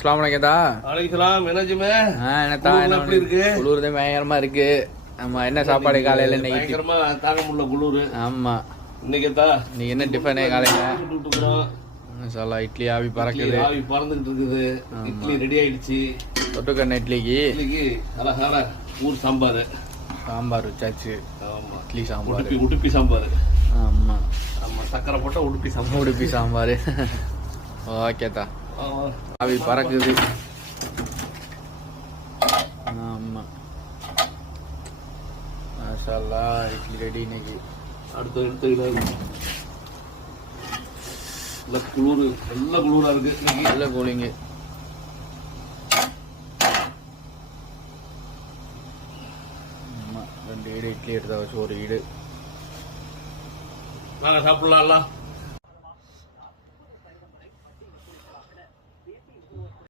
அஸ்ஸலாமு அலைக்கும்டா. வலைக்கலாம் என்னஜுமே. என்னத்தா எப்படி இருக்கு? குளிர் தான் பயங்கரமா இருக்கு. ஆமா, என்ன சாப்பாடு காலையில இன்னைக்கு? பயங்கரமா தாங்க முடியல குளிர். ஆமா, இன்னைக்கு என்ன டிஃபனே காலையில? இட்லி ஆவி பறக்குது. ஆவி பறந்துகிட்டு இருக்குது. இட்லி ரெடி ஆயிடுச்சு. தொட்டுக்கண்ண இட்லிக்கு அழகான ஊர் சாம்பார் வச்சாச்சு. ஆமா, இட்லி சாம்பார், உடுப்பி சாம்பார். ஆமா ஆமா, சக்கரை போட்டா உடுப்பி சாம்பார். ஓகேதா, ஆவி பறக்குது. ஆமா, மாஷால்லா இட்லி ரெடி இன்னைக்கு. அடுத்த குளிர், நல்ல குளிரா இருக்கு. நல்ல கூலிங்கு. ஆமா, 2 ஈடு இட்லி எடுத்தா வச்சு ஒரு ஈடு. நாங்க சாப்பிடலாம்.